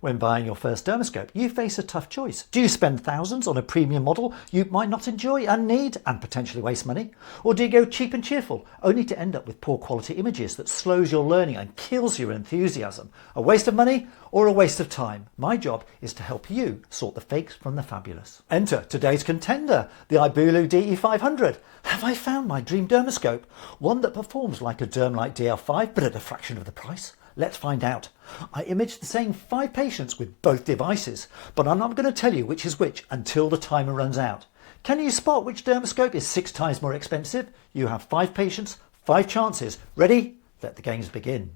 When buying your first Dermoscope, you face a tough choice. Do you spend thousands on a premium model you might not enjoy and need and potentially waste money? Or do you go cheap and cheerful, only to end up with poor quality images that slows your learning and kills your enthusiasm? A waste of money or a waste of time? My job is to help you sort the fakes from the fabulous. Enter today's contender, the Iboolo DE-500. Have I found my dream Dermoscope? One that performs like a Dermlite DL5 but at a fraction of the price? Let's find out. I imaged the same 5 patients with both devices, but I'm not going to tell you which is which until the timer runs out. Can you spot which Dermoscope is 6 times more expensive? You have 5 patients, 5 chances. Ready? Let the games begin.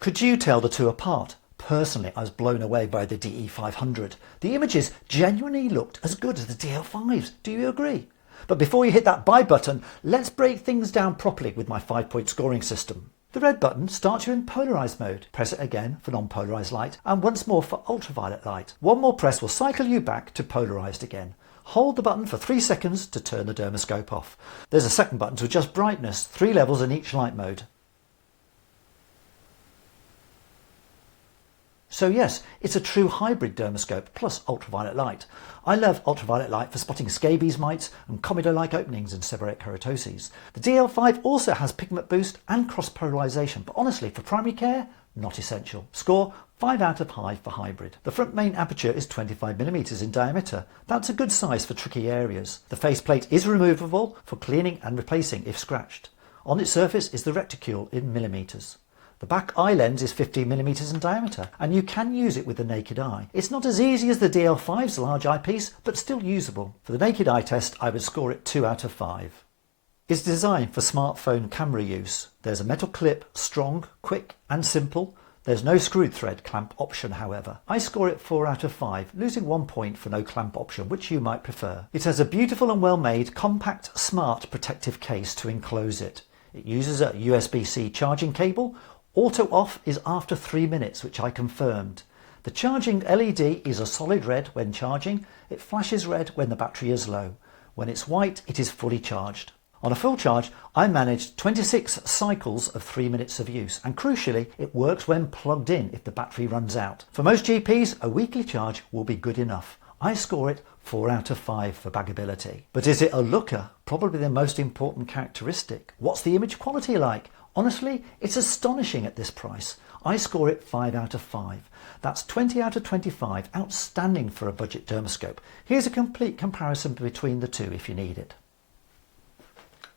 Could you tell the two apart? Personally, I was blown away by the DE-500. The images genuinely looked as good as the DL5s. Do you agree? But before you hit that buy button, let's break things down properly with my 5-point scoring system. The red button starts you in polarised mode. Press it again for non-polarised light and once more for ultraviolet light. One more press will cycle you back to polarised again. Hold the button for 3 seconds to turn the Dermoscope off. There's a second button to adjust brightness, 3 levels in each light mode. So yes, it's a true hybrid Dermoscope plus ultraviolet light. I love ultraviolet light for spotting scabies mites and comedo-like openings in seborrheic keratoses. The DL5 also has pigment boost and cross-polarisation, but honestly, for primary care, not essential. Score 5 out of 5 for hybrid. The front main aperture is 25mm in diameter. That's a good size for tricky areas. The faceplate is removable for cleaning and replacing if scratched. On its surface is the reticule in millimetres. The back eye lens is 15mm in diameter and you can use it with the naked eye. It's not as easy as the DL5's large eyepiece, but still usable. For the naked eye test, I would score it 2 out of 5. It's designed for smartphone camera use. There's a metal clip, strong, quick and simple. There's no screw thread clamp option, however. I score it 4 out of 5, losing 1 point for no clamp option, which you might prefer. It has a beautiful and well-made, compact, smart protective case to enclose it. It uses a USB-C charging cable. Auto off is after 3 minutes, which I confirmed. The charging LED is a solid red when charging. It flashes red when the battery is low. When it's white, it is fully charged. On a full charge, I managed 26 cycles of 3 minutes of use, and crucially, it works when plugged in if the battery runs out. For most GPs, a weekly charge will be good enough. I score it 4 out of 5 for bagability. But is it a looker? Probably the most important characteristic. What's the image quality like? Honestly, it's astonishing at this price. I score it 5 out of 5. That's 20 out of 25, outstanding for a budget Dermoscope. Here's a complete comparison between the two if you need it.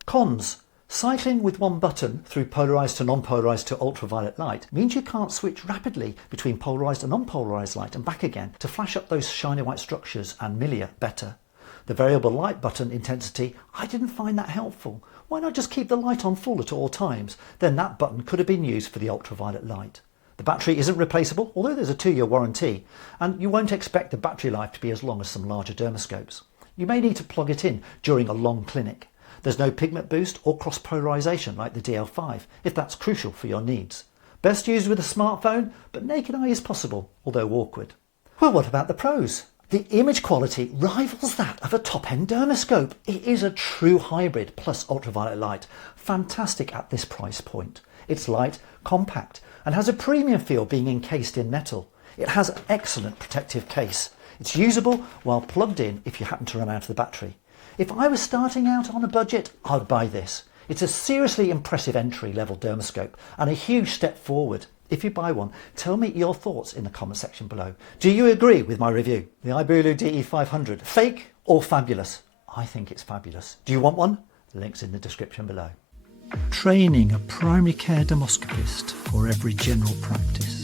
Cons. Cycling with one button through polarised to non-polarised to ultraviolet light means you can't switch rapidly between polarised and non-polarised light and back again to flash up those shiny white structures and milia better. The variable light button intensity, I didn't find that helpful. Why not just keep the light on full at all times? Then that button could have been used for the ultraviolet light. The battery isn't replaceable, although there's a 2-year warranty, and you won't expect the battery life to be as long as some larger dermoscopes. You may need to plug it in during a long clinic. There's no pigment boost or cross-polarisation like the DL5, if that's crucial for your needs. Best used with a smartphone, but naked eye is possible, although awkward. Well, what about the pros? The image quality rivals that of a top-end dermoscope. It is a true hybrid plus ultraviolet light, fantastic at this price point. It's light, compact, and has a premium feel being encased in metal. It has an excellent protective case. It's usable while plugged in if you happen to run out of the battery. If I was starting out on a budget, I'd buy this. It's a seriously impressive entry-level dermoscope and a huge step forward. If you buy one, tell me your thoughts in the comment section below. Do you agree with my review? The Iboolo DE-500, fake or fabulous? I think it's fabulous. Do you want one? The link's in the description below. Training a primary care dermoscopist for every general practice.